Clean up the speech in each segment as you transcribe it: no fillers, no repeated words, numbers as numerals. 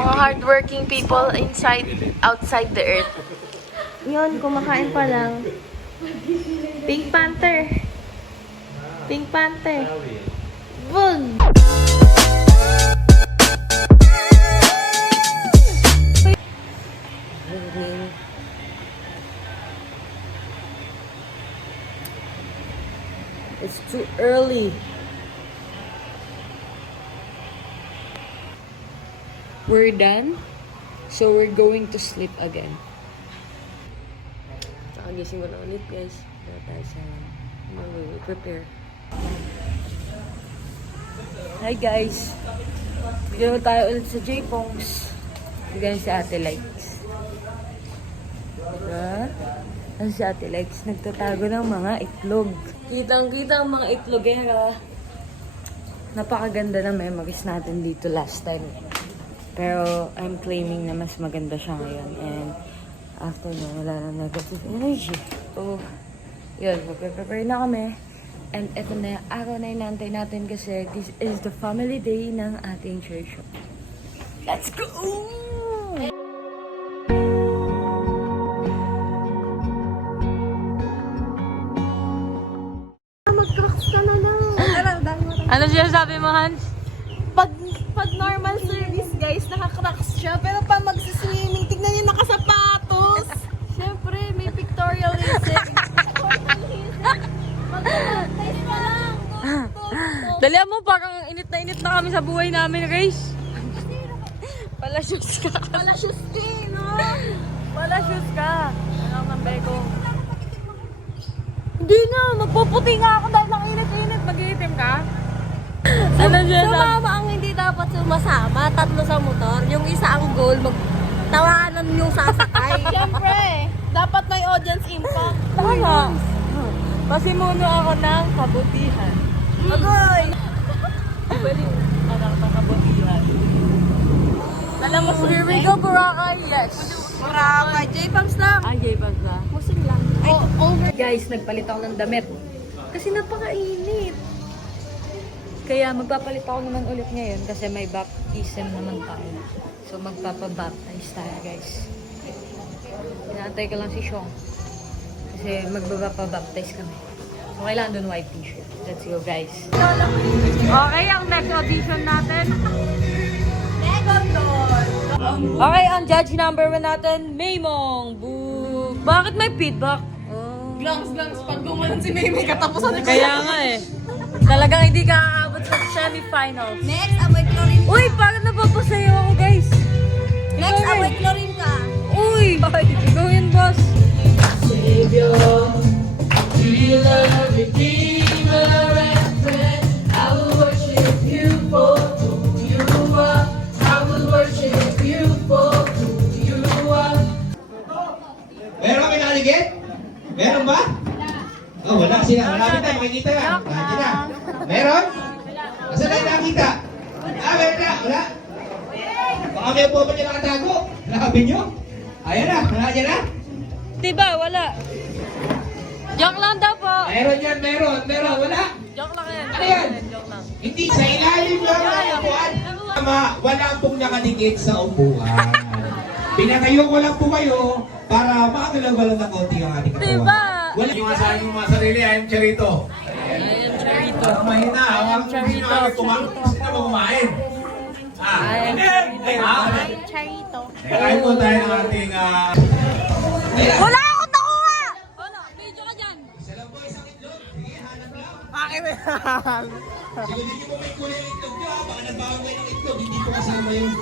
Mga hardworking people outside the earth. Yun, kumakain pa lang. Pink Panther. Pink Panther. Bug! It's too early. We're done. So we're going to sleep again. Gising ko na ulit, guys. Para tayo sa prepare. Hi, guys. Bigyan mo tayo ulit sa J-Pongs. Bigyan si Ate Likes. Diba? Ano si Ate Likes? Nagtatago ng mga itlog. Kitang-kita ang mga itlog. Kaya napakaganda ng memories natin dito last time. Pero I'm claiming na mas maganda siya ngayon. And after na, wala na negative energy. So, yun, magpe-prepare na kami. And eto na yung araw na inantay natin kasi this is the family day ng ating church. Let's go! Mag-crooks ka na lang. Ano siya sabi mo, Hans? Pag normal service, guys, naka-cracks siya. Pero pag magsiswimming, tignan niyo nakasapatos. Siyempre, may pictorial reason. Mag-baptize pa lang. Dali mo, parang init na kami sa buhay namin, Grace. Palashoes ka. Palashoes ka, no? Palashoes ka. Alam ng beko. Hindi na, magpuputi nga ako dahil ang init-init. Mag-iitim ka? Ano siya sabi? Sumama ang hindi dapat sumasama. Tatlo sa motor. Yung isa ang goal, magtawanan yung sasakay. Siyempre, dapat may audience impact. Tama. Pasimuno ako ng kabutihan. Agoy! Baliw. Anak ng kabutihan. Alam mo, here we go, Boracay. Yes. Boracay. J-Pumps lang. J-Bags na. Musing lang. Over. Guys, nagpalit ako ng damit. Kasi napakainit. Kaya magpapalit ako naman ulit ngayon kasi may baptism naman tayo. So magpapabaptize tayo, guys. Inaantay ko lang si Sean. Kasi magbabaptize kami. So kailangan doon white t-shirt. Let's go, guys. Okay, ang next audition natin. Okay, ang judge number 1 natin, Maymong. Boo! Bakit may feedback? Glangs, pag gumanon si Mimi, katapusan na Kaya nga eh. Talagang hindi ka aabot sa semi-finals. Next, amoy chlorine. Uy, parang napapasayaw ako, guys. Next, Ikaw amoy rin. chlorine ka. Uy! Ikaw yun, boss. Savior, healer, redeemer, and friend, I will worship you for who you are. I will worship you for who you are. Meron kami nakaligid? Meron ba? Oh, wala sila. Malapit na, makikita na. Nakikita na. Meron? Nasaan na yung nakita? Meron na. Wala. Baka may upo ba niya nakatago? Nakabin nyo? Ayan na. Wala dyan na? Diba, wala. Joke lang daw po. Meron yan, meron. Meron, wala. Joke lang yan. Ano yan? Joke lang. Hindi, sa ilalim lang ng upuan. Tama, wala pong nakadikit sa upuan. Pinatayo ko lang po kayo para makakalabalan ng konti ang ating katawan. Diba? Wala. Yung masahin yung mga sarili, I am Charito. I am Charito. Mahina, ang Charito. Sino ba kumain? I am Charito. Kain po tayo ng ating... Wala akong nakuha! Ano? Video ka dyan. Isa lang po, isang itlog. Sige, hanap lang. Akin na yan. Siguro hindi po may kulay yung itlog nyo. Baka nagbawag kayo ng itlog. Hindi po kasama yun.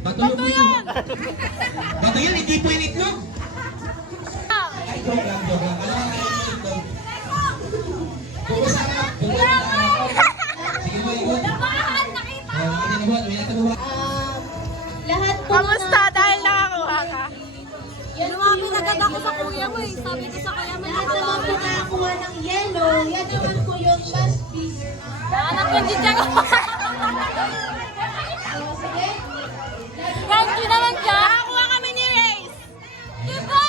Bato yan! Bato yan, hindi po yung itlog. Ay, joke lang, joke lang. Alam ka yung itlog. Puro sarap. Sige mo, ikot. Lahat po Kamusta dahil nakakuha ka? Lumapit agad ako sa kuya mo eh. Sabi ko sa kuya mo, lahat naman po nakakuha ng yellow. Yan naman po yung bus figure na. Hanap yung dyan ko. Sige. Thank you naman dyan. Nakakuha kami ni Race. Diba?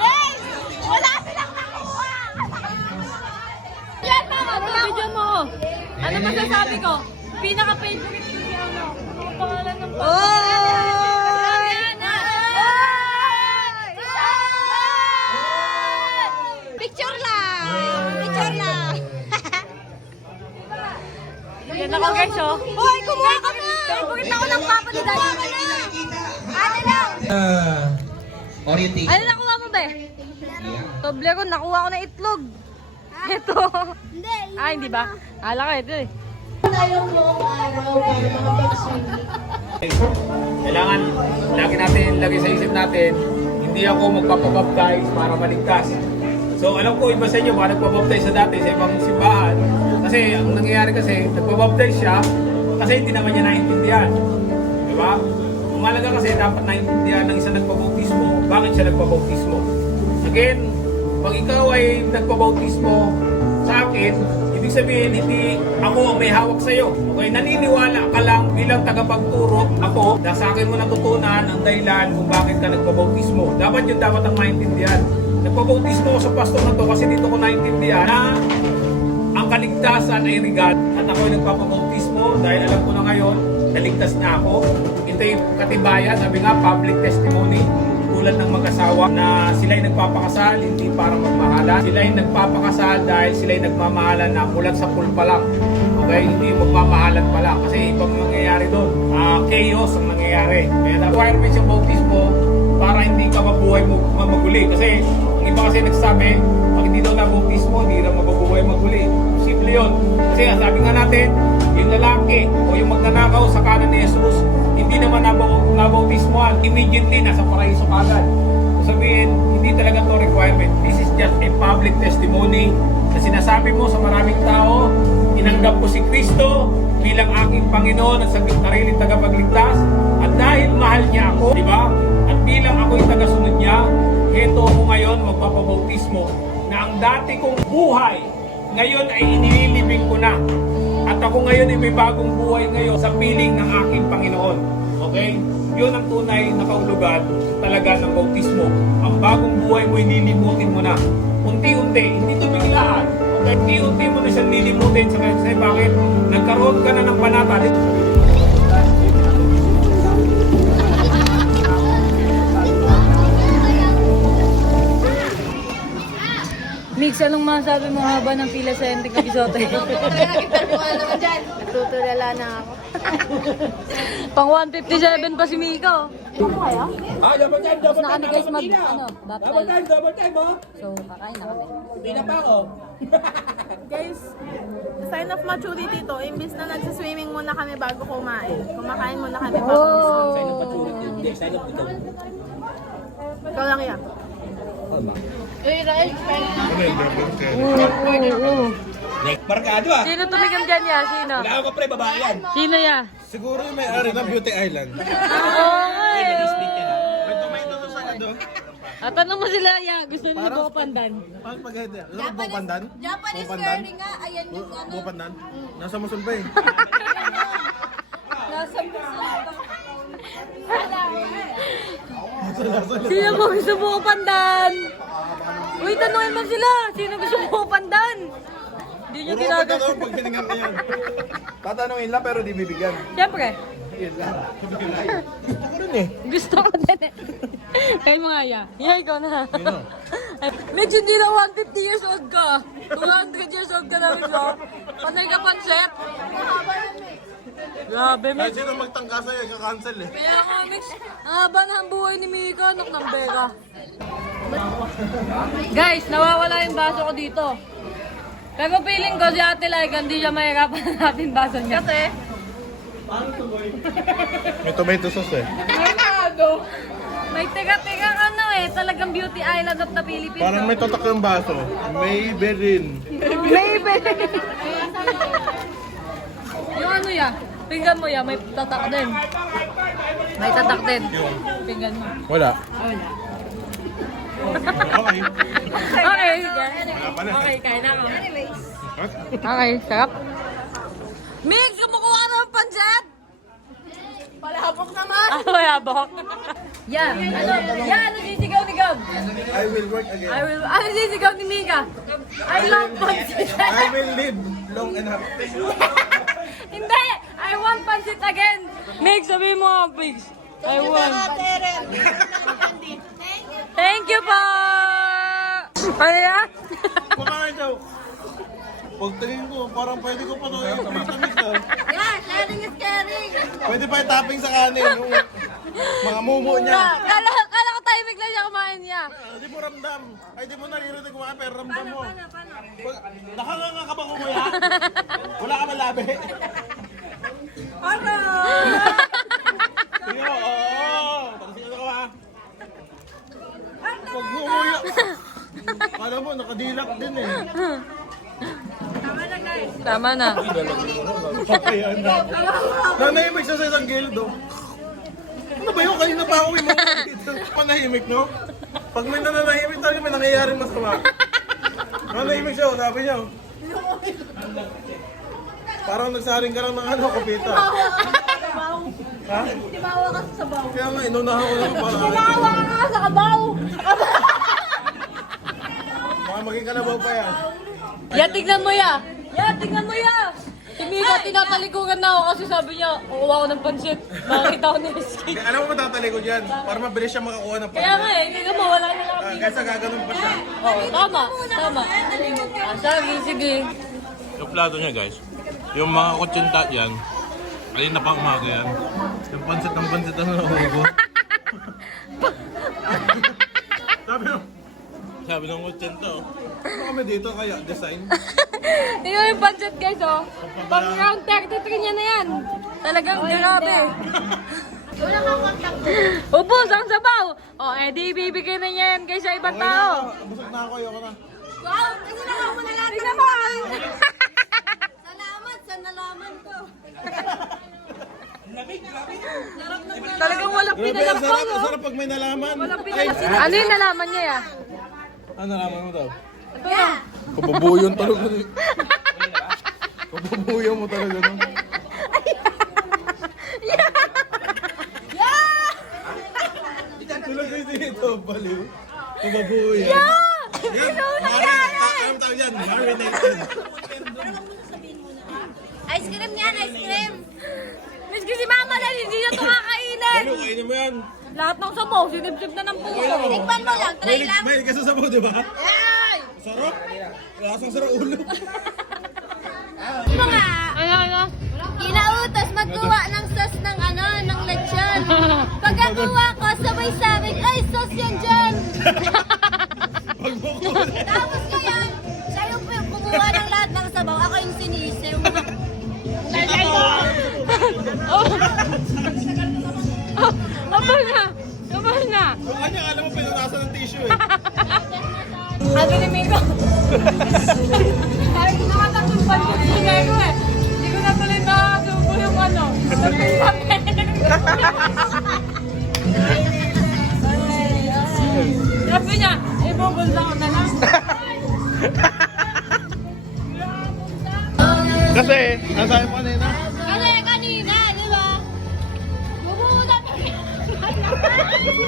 Race! Wala silang nakuha! Video mo. Ano masasabi ko? Pinaka-favorite ko si ano. Ano ang pangalan ng Picture lang! Picture lang! Yan ako guys, oh. Hoy, kumuha ka na! Favorite ako ng papa ni Daddy. Ano lang? Orientation. Ano nakuha mo ba? Toblerone, nakuha ko na itlog. Ito. Hindi. Ah, hindi ba? Ala ka ito eh. Tayong buong araw para makapag-swimming. Kailangan lagi natin lagi sa isip natin, hindi ako magpapabaptize para maligtas. So alam ko iba sa inyo baka nagpabaptize sa dati sa ibang simbahan. Kasi ang nangyayari kasi, nagpabaptize siya kasi hindi naman niya naintindihan. Di ba? Umalaga kasi dapat naintindihan ng isang nagpabautismo, bakit siya nagpabautismo. Again, pag ikaw ay nagpabautismo sa akin, ibig sabihin, hindi ako ang may hawak sa'yo. Okay, naniniwala ka lang bilang tagapagturo ako na sa akin mo natutunan ang dahilan kung bakit ka nagpabautismo. Dapat yun dapat ang maintindihan. Nagpabautismo ako sa pastor na to kasi dito ko naintindihan na ang kaligtasan ay regalo. At ako ay nagpapabautismo dahil alam ko na ngayon, naligtas na ako. Ito yung katibayan, sabi nga, public testimony. Tulad ng mag-asawa na sila'y nagpapakasal, hindi para magmahalan. Sila'y nagpapakasal dahil sila'y nagmamahalan na mulat sa pool pa lang. Okay, hindi magmamahalan pa lang. Kasi ibang nangyayari doon. Chaos ang nangyayari. Kaya requirements yung bautismo para hindi ka mabuhay maguli. Kasi ang iba kasi nagsasabi, pag hindi daw na bautismo, hindi na mabubuhay maguli. Simple yun. Kasi sabi nga natin, yung lalaki o yung magnanakaw sa kanan ni Jesus, hindi naman nabautismoan, immediately nasa paraiso kagad. Sabihin, hindi talaga to requirement. This is just a public testimony na sinasabi mo sa maraming tao, tinanggap ko si Kristo bilang aking Panginoon at sariling tagapagligtas. At dahil mahal niya ako, di ba? At bilang ako yung tagasunod niya, heto ako ngayon magpapabautismo na ang dati kong buhay, ngayon ay inililibing ko na. At ako ngayon ay may bagong buhay ngayon sa piling ng aking Panginoon. Okay? Yun ang tunay na kaulugan talaga ng bautismo. Ang bagong buhay mo, inilimutin mo na. Unti-unti, hindi ito biglaan. Okay? Unti-unti mo na siyang nilimutin. Kasi bakit? Nagkaroon ka na ng panata. Mix, anong masasabi mo haba ng pila sa Enteng Kapisote? Natutulala na ako. Pang 157 pa si Miko. Double time, double Na kami guys mag, baptize. double time, oh. So, kakain na kami. Hindi na pa ako. Guys, sign of maturity to. Imbis na nagsiswimming muna kami bago kumain. Kumakain muna kami bago mag-swim. Hindi, sign up dito. Ikaw lang yan. Markado ah. Sino tumigam dyan ya? Sino? Wala ako pre, babae yan. Sino ya? Siguro yung may-ari ng Beauty Island. Tanong mo sila ya, gusto nila buko pandan. Parang pag-head yan. Ano ba pandan? Japanese Pandan? curry nga. Ayan yung ano. Buko pandan? Nasa Musul ba eh? Nasa Sino mo gusto buko pandan? Uy, tanungin mo sila. Sino gusto buko pandan? Hindi nyo Puro ginagawa. pagkakawang pag hiningan na yan. Tatanungin lang pero di bibigyan. Siyempre, Yun lang. Gusto ko rin eh. gusto ko din eh. Kaya mo nga ya. Yeah, ikaw na. Ay, medyo hindi na 150 years old ka. 200 years old ka na rin, no? Panay ka panset. Grabe, Kahit Mix. sino magtangka sa'yo, ika-cancel eh. Kaya nga, Mix. Ang haba na ang buhay ni Mika, anak ng beka. Guys, nawawala yung baso ko dito. Pero feeling ko si Ate Laika, hindi siya mahirapan hanapin baso niya. Kasi, May tomato sauce eh. may tiga-tiga ka na eh. Talagang beauty island of the Philippines. Parang may tatak yung baso. May berin. Baby! Yung ano ya, pinggan mo ya, may tatak din. May tatak din. Pinggan mo. Wala. Wala. Okay. Okay, okay, kain na ako. Okay, sarap. Mix, kumukuha ka ng pancet! Palabok naman. Mayabok. Yan, ano sisigaw ni Gab? I will work again. Ano sisigaw ni Mika? I love pancet! pansit. I will live long enough. Hindi! I want pansit again! Meg, sabihin mo nga, please. I want. Thank you po! Ano yan? Kumakain daw. Pagtingin ko, parang pwede ko pa ito i-vitamix daw. Yeah, sharing is caring. Pwede pa i-topping sa kanin. Yung mga mumo niya. Kala ko timing lang siya kumain niya. Di mo ramdam. Ay, di mo naririnig kumain, pero ramdam mo. Nakanganga ka ba kumuya? Wala ka malabi. Ano? Sige mo, oo. Tapos ano ka ba? Pag bumuya. Kala mo, nakadilak din eh. Tama na. Papayan na. Nanahimik siya sa isang gildo. Ano ba yun? Kanina pa ako mo dito. Panahimik, no? Pag may nananahimik talaga, may nangyayaring masama. Nanahimik siya, sabi niya. Parang nagsaring ka lang ng ano, kapita. Ha? Tibawa ka sa sabaw. Kaya nga, inunahan ko lang para. Tibawa ka sa kabaw. Mga maging kalabaw pa yan. Ya, tignan mo ya! Ya, tignan mo ya! Si Mika, tinatalikugan na ako kasi sabi niya, kukuha ko ng pansit. Makakita ko ni Rizky. Eh, alam mo ba tatali ko dyan? Para mabilis siya makakuha ng Kaya nga eh, tignan mo, wala na lang. Kaysa gaganon pa siya. Oo, tama, tama. Sabi, sige. Yung plato niya, guys. Yung mga kutsinta yan. Alin na pang umaga yan. Yung pansit ng pansit na nahugo. Sabi ng kutsinta, oh. Ano kami dito kaya? Design? Tingnan yung budget guys oh. Pang round 33 niya na yan. Talagang grabe. Ubus ang sabaw. O, di ibibigay na niya yan guys sa ibang Okay na tao. ako. Busog na ako. Ayoko na. Wow, kasi nakaw mo na lahat. Tingnan mo. Salamat sa nalaman ko. Talagang walang Grabe, ang pinalaman sarap. Ang oh. sarap pag may nalaman. Walang pinalaman. Ano yung nalaman niya ya? Ano nalaman mo daw? Ito na. Kababuyan talaga. Kababuyan mo talaga. No? Tulad kayo dito, baliw. Kababuyan. Yan, ano tawag yan? Marinated. Ice cream yan, ice cream. Miss kasi mama na hindi na ito kakainin. Baliw, kainin mo yan. Lahat ng sabaw, sinipsip na ng puso. Tikman mo lang, try lang. Mahilig ka sa sabaw, di ba? Ay! Sarap. Lasang sarap ulo. Mga Ano? kinautos magkuha ng sauce ng ano, ng lechon. Pagkakuha ko, sabay sabi, ay sauce yan dyan. Tapos ngayon, siya yung kumuha ng lahat ng sabaw, ako yung sinisiw. Abal na! Abal na! Yung kanya, alam mo, pinunasan ng tissue eh. Sabi ni Miko. Sabi ko nakatatlong pansit ko ngayon eh. Hindi ko na tuloy nakasubo yung ano. Sabi niya, ibubulsa ko na lang. Kasi, ang sabi mo kanina, Kasi kanina, di ba? Bumuda pa rin.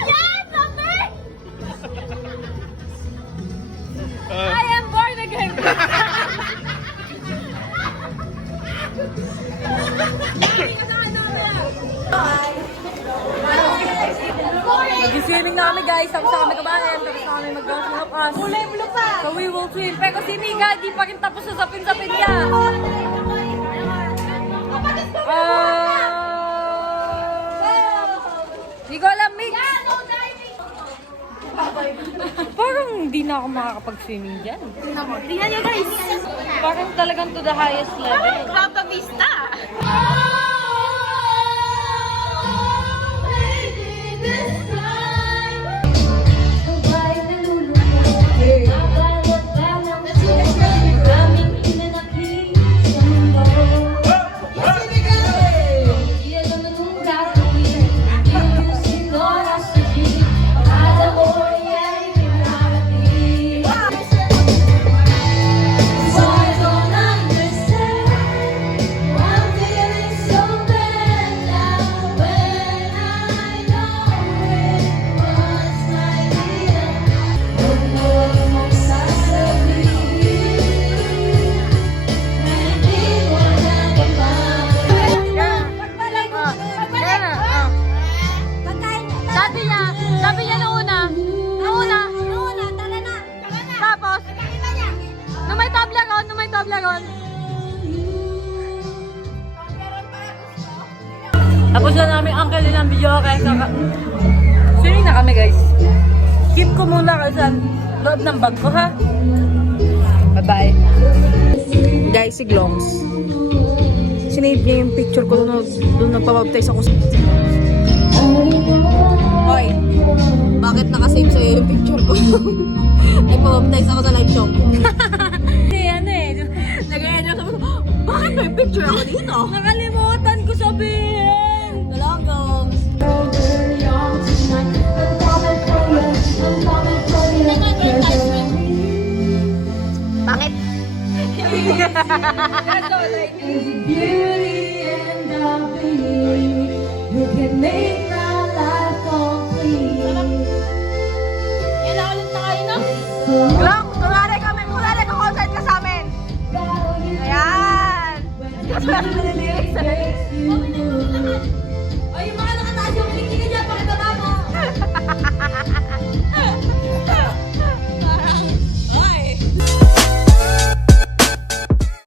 Yan, sabi! I am born again. Mag-swimming na kami guys, tapos na kami kabayan, tapos na kami mag-lukas. Kulay mo pa! So we will swim. Pero si Mika, di pa rin tapos sa sapin-sapin niya. Hindi ko alam, Mix. Parang hindi na ako makakapag-swimming dyan. Tingnan nyo guys. Parang talagang to the highest level. Papa Vista. laron. Tapos na namin uncle nilang video kaya swimming na kami guys. Keep ko muna kasi sa loob ng bag ko ha. Bye-bye. Guys, si Glongs. Sinave niya yung picture ko doon nagpapabaptize ako. Hoy, bakit nakasave sa'yo yung picture ko? Nagpapabaptize ako sa live show. Hindi, ano eh. Nag-edit ako. Bakit may picture ako dito? Nakalimutan ko sabihin. Galongos. Bakit? Beauty and the beast. You can